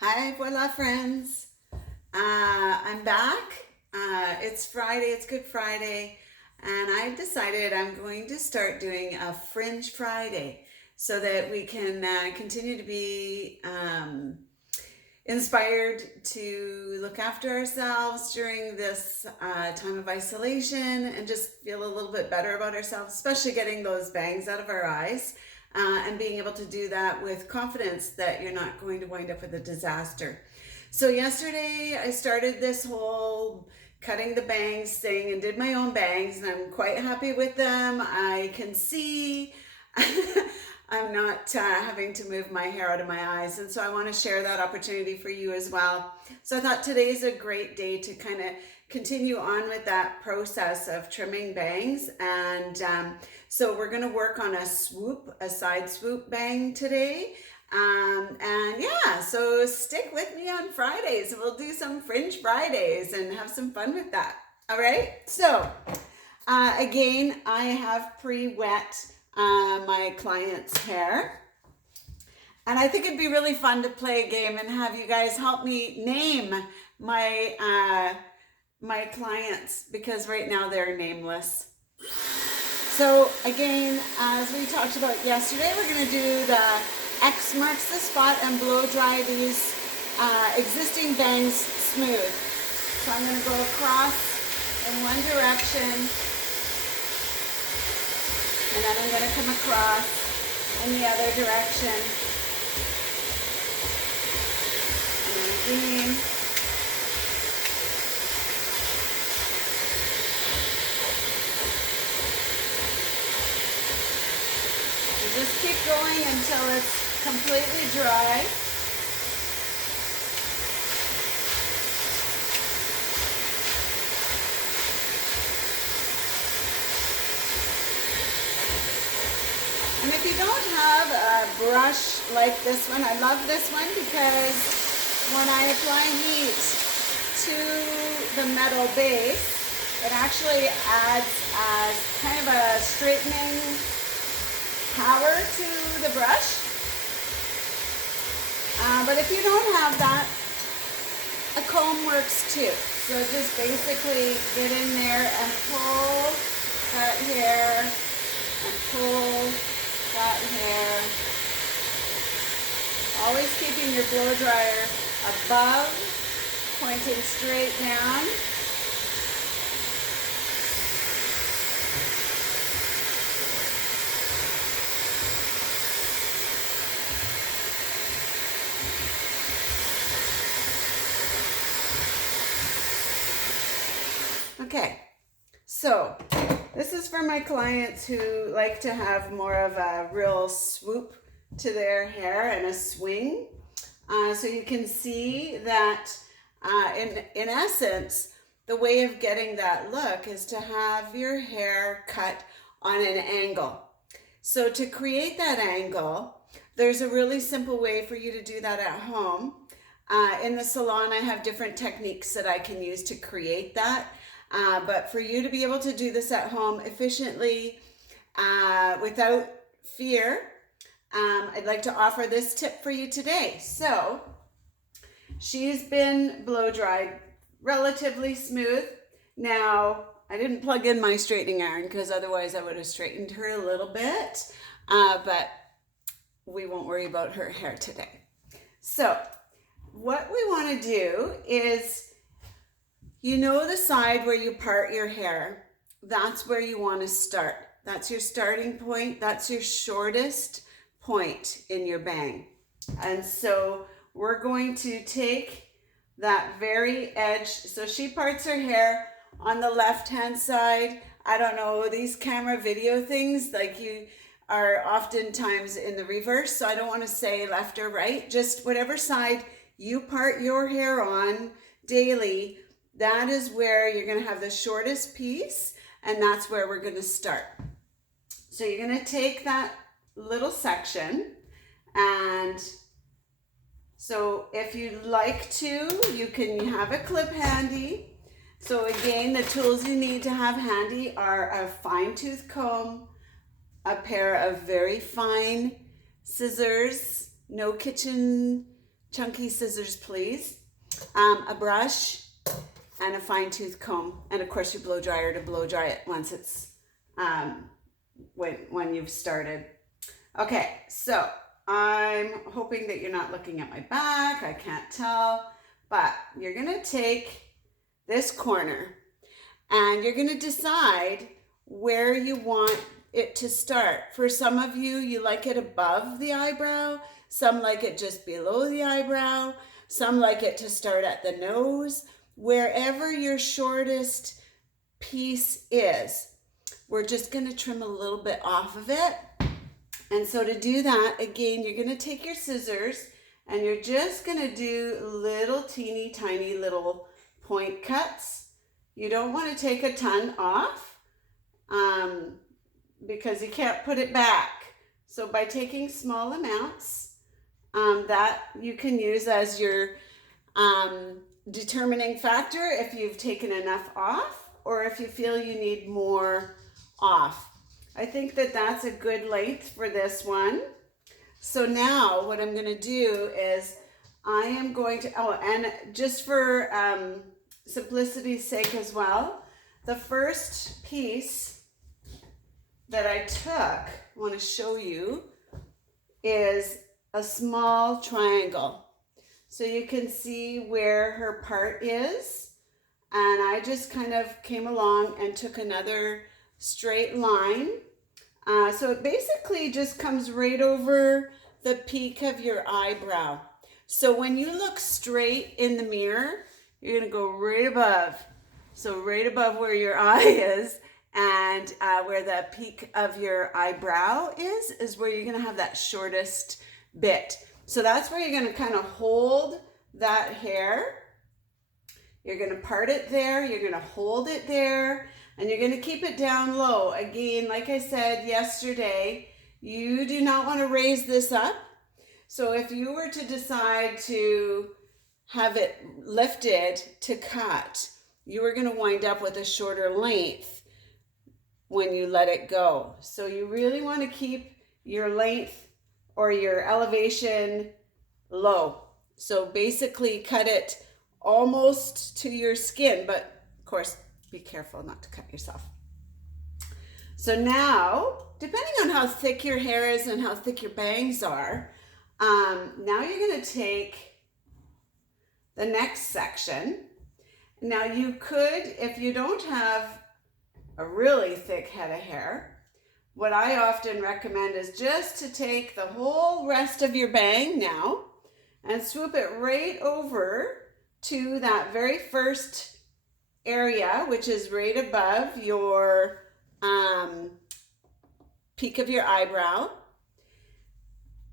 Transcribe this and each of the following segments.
Hi, voila, friends. I'm back. It's Friday, it's Good Friday, and I've decided I'm going to start doing a Fringe Friday so that we can continue to be inspired to look after ourselves during this time of isolation and just feel a little bit better about ourselves, especially getting those bangs out of our eyes. And being able to do that with confidence that you're not going to wind up with a disaster. So, yesterday I started this whole cutting the bangs thing and did my own bangs, and I'm quite happy with them. I can see I'm not having to move my hair out of my eyes, and so I want to share that opportunity for you as well. So, I thought today's a great day to kind of continue on with that process of trimming bangs. And so we're going to work on a swoop, a side swoop bang today. And yeah, so stick with me on Fridays. We'll do some Fringe Fridays and have some fun with that. All right. So again, I have pre-wet my client's hair. And I think it'd be really fun to play a game and have you guys help me name my clients, because right now they're nameless. So again, as we talked about yesterday, we're going to do the X marks the spot and blow dry these existing bangs smooth. So I'm going to go across in one direction, and then I'm going to come across in the other direction. And then again. Just keep going until it's completely dry. And if you don't have a brush like this one, I love this one because when I apply heat to the metal base, it actually adds as kind of a straightening power to the brush. But if you don't have that, a comb works too. So just basically get in there and pull that hair and pull that hair. Always keeping your blow dryer above, pointing straight down. Okay, so this is for my clients who like to have more of a real swoop to their hair and a swing. So you can see that in essence, the way of getting that look is to have your hair cut on an angle. So to create that angle, there's a really simple way for you to do that at home. In the salon, I have different techniques that I can use to create that. But for you to be able to do this at home efficiently, without fear, I'd like to offer this tip for you today. So she's been blow dried relatively smooth. Now, I didn't plug in my straightening iron because otherwise I would have straightened her a little bit, but we won't worry about her hair today. So what we want to do is, you know, the side where you part your hair, that's where you want to start. That's your starting point. That's your shortest point in your bang. And so we're going to take that very edge. So she parts her hair on the left-hand side. I don't know, these camera video things, like you are oftentimes in the reverse. So I don't want to say left or right, just whatever side you part your hair on daily, that is where you're going to have the shortest piece, and that's where we're going to start. So you're going to take that little section, and so if you'd like to, you can have a clip handy. So again, the tools you need to have handy are a fine tooth comb, a pair of very fine scissors, no kitchen chunky scissors, please, a brush, and a fine tooth comb, and of course your blow dryer to blow dry it once it's when you've started. Okay, so I'm hoping that you're not looking at my back. I can't tell, but you're gonna take this corner and you're gonna decide where you want it to start. For some of you, you like it above the eyebrow. Some like it just below the eyebrow. Some like it to start at the nose. Wherever your shortest piece is, we're just gonna trim a little bit off of it. And so to do that, again, you're gonna take your scissors and you're just gonna do little teeny tiny little point cuts. You don't wanna take a ton off because you can't put it back. So by taking small amounts, that you can use as your determining factor if you've taken enough off or if you feel you need more off. I think that that's a good length for this one. So now what I'm going to do is I am going to, oh, and just for simplicity's sake as well, the first piece that I took, I want to show you, is a small triangle. So you can see where her part is. And I just kind of came along and took another straight line. So it basically just comes right over the peak of your eyebrow. So when you look straight in the mirror, you're gonna go right above. So right above where your eye is and where the peak of your eyebrow is where you're gonna have that shortest bit. So that's where you're gonna kind of hold that hair. You're gonna part it there, you're gonna hold it there, and you're gonna keep it down low. Again, like I said yesterday, you do not wanna raise this up. So if you were to decide to have it lifted to cut, you are gonna wind up with a shorter length when you let it go. So you really wanna keep your length or your elevation low. So basically cut it almost to your skin, but of course, be careful not to cut yourself. So now, depending on how thick your hair is and how thick your bangs are, now you're gonna take the next section. Now you could, if you don't have a really thick head of hair, what I often recommend is just to take the whole rest of your bang now and swoop it right over to that very first area, which is right above your peak of your eyebrow.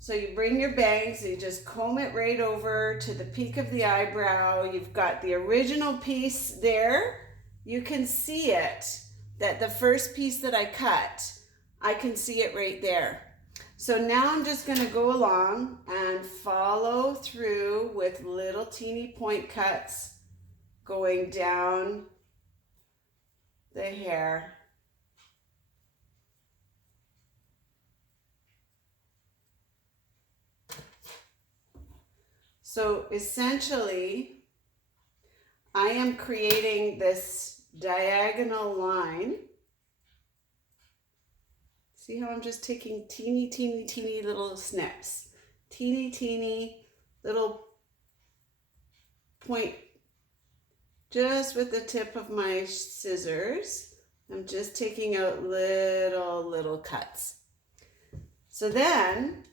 So you bring your bangs, you just comb it right over to the peak of the eyebrow. You've got the original piece there. You can see it, that the first piece that I cut, I can see it right there. So now I'm just gonna go along and follow through with little teeny point cuts going down the hair. So essentially, I am creating this diagonal line. See how I'm just taking teeny, teeny, teeny little snips. Teeny, teeny little point just with the tip of my scissors. I'm just taking out little cuts. So then,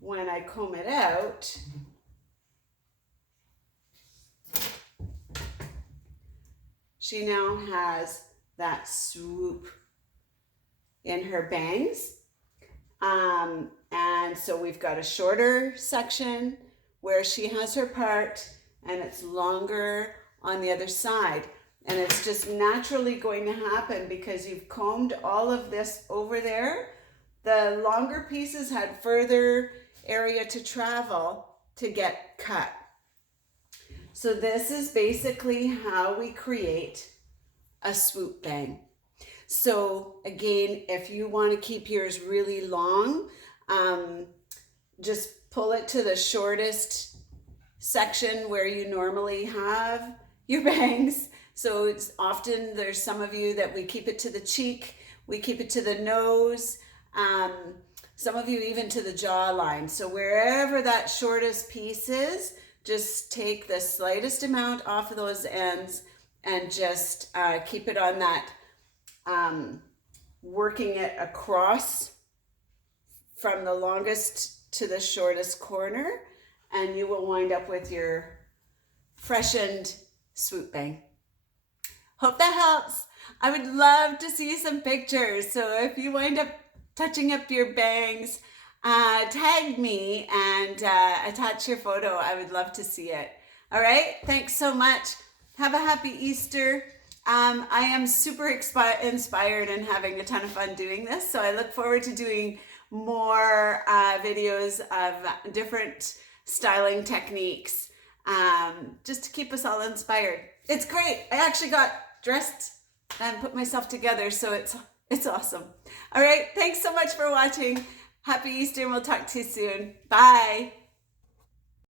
when I comb it out, she now has that swoop in her bangs. And so we've got a shorter section where she has her part and it's longer on the other side. And it's just naturally going to happen because you've combed all of this over there. The longer pieces had further area to travel to get cut. So this is basically how we create a swoop bang. So again, if you want to keep yours really long, just pull it to the shortest section where you normally have your bangs. So it's often, there's some of you that we keep it to the cheek, we keep it to the nose, some of you even to the jawline. So wherever that shortest piece is, just take the slightest amount off of those ends and just keep it on that, working it across from the longest to the shortest corner, and you will wind up with your freshened swoop bang. Hope that helps. I would love to see some pictures. So if you wind up touching up your bangs, tag me and attach your photo. I would love to see it. All right, thanks so much. Have a happy Easter. I am super inspired and having a ton of fun doing this. So I look forward to doing more videos of different styling techniques, just to keep us all inspired. It's great. I actually got dressed and put myself together, so it's awesome. All right, thanks so much for watching. Happy Easter, and we'll talk to you soon. Bye.